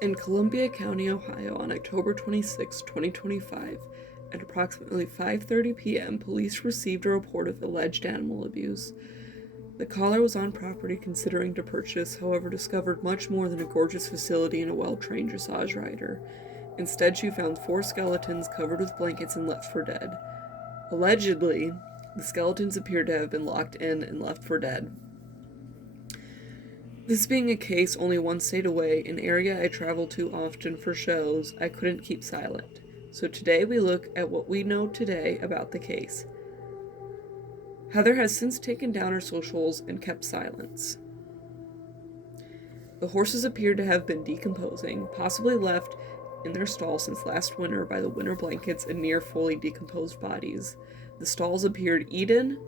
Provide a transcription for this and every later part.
In Columbia County, Ohio, on October 26, 2025, at approximately 5:30 p.m., police received a report of alleged animal abuse. The caller was on property considering to purchase, however, discovered much more than a gorgeous facility and a well-trained dressage rider. Instead, she found 4 skeletons covered with blankets and left for dead. Allegedly, the skeletons appeared to have been locked in and left for dead. This being a case only one state away, an area I travel to often for shows, I couldn't keep silent. So today we look at what we know today about the case. Heather has since taken down her socials and kept silence. The horses appear to have been decomposing, possibly left in their stalls since last winter by the winter blankets and near fully decomposed bodies. The stalls appeared eaten,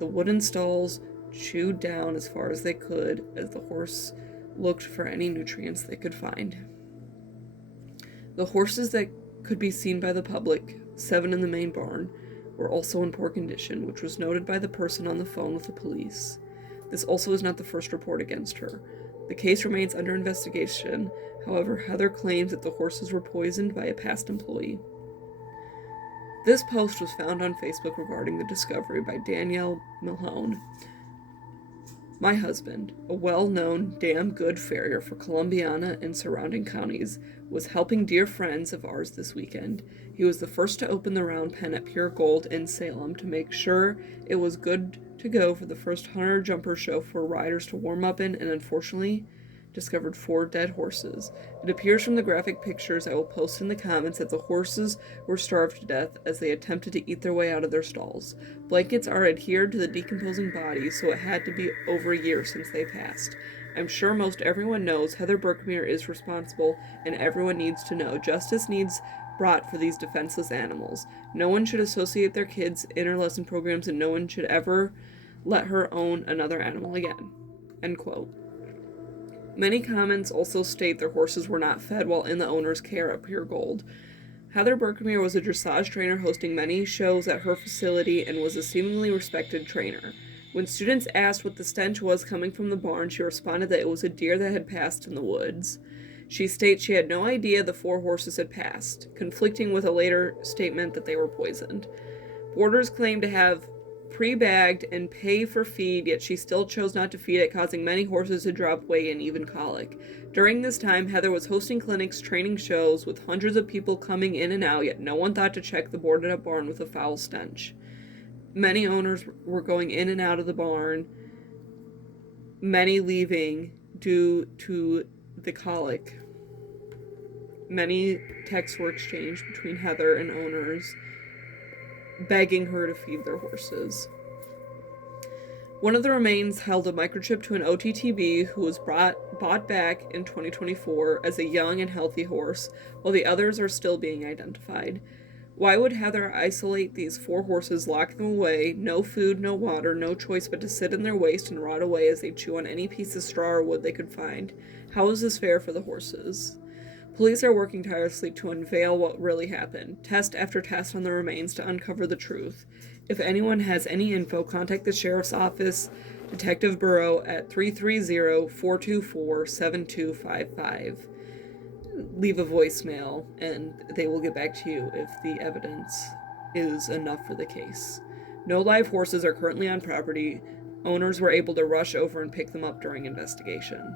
the wooden stalls chewed down as far as they could as the horse looked for any nutrients they could find. The horses that could be seen by the public, 7 in the main barn, were also in poor condition, which was noted by the person on the phone with the police. This also is not the first report against her. The case remains under investigation. However, Heather claims that the horses were poisoned by a past employee. This post was found on Facebook regarding the discovery by Danielle Malone. My husband, a well-known damn good farrier for Columbiana and surrounding counties, was helping dear friends of ours this weekend. He was the first to open the round pen at Pure Gold in Salem to make sure it was good to go for the first hunter jumper show for riders to warm up in, and unfortunately discovered 4 dead horses. It appears from the graphic pictures I will post in the comments that the horses were starved to death as they attempted to eat their way out of their stalls. Blankets are adhered to the decomposing bodies, so it had to be over a year since they passed. I'm sure most everyone knows Heather Berkmere is responsible, and everyone needs to know. Justice needs brought for these defenseless animals. No one should associate their kids in her lesson programs, and no one should ever let her own another animal again. End quote. Many comments also state their horses were not fed while in the owner's care at Pure Gold. Heather Berkmere was a dressage trainer hosting many shows at her facility and was a seemingly respected trainer. When students asked what the stench was coming from the barn, she responded that it was a deer that had passed in the woods. She states she had no idea the 4 horses had passed, conflicting with a later statement that they were poisoned. Boarders claimed to have pre-bagged and pay for feed, yet she still chose not to feed it, causing many horses to drop weight and even colic. During this time, Heather was hosting clinics, training shows, with hundreds of people coming in and out, yet no one thought to check the boarded-up barn with a foul stench. Many owners were going in and out of the barn, many leaving due to the colic. Many texts were exchanged between Heather and owners, begging her to feed their horses. One of the remains held a microchip to an OTTB who was bought back in 2024 as a young and healthy horse, while the others are still being identified. Why would Heather isolate these 4 horses, lock them away, no food, no water, no choice but to sit in their waste and rot away as they chew on any piece of straw or wood they could find? How is this fair for the horses? Police are working tirelessly to unveil what really happened, test after test on the remains to uncover the truth. If anyone has any info, contact the Sheriff's Office, Detective Bureau at 330-424-7255. Leave a voicemail, and they will get back to you if the evidence is enough for the case. No live horses are currently on property. Owners were able to rush over and pick them up during investigation.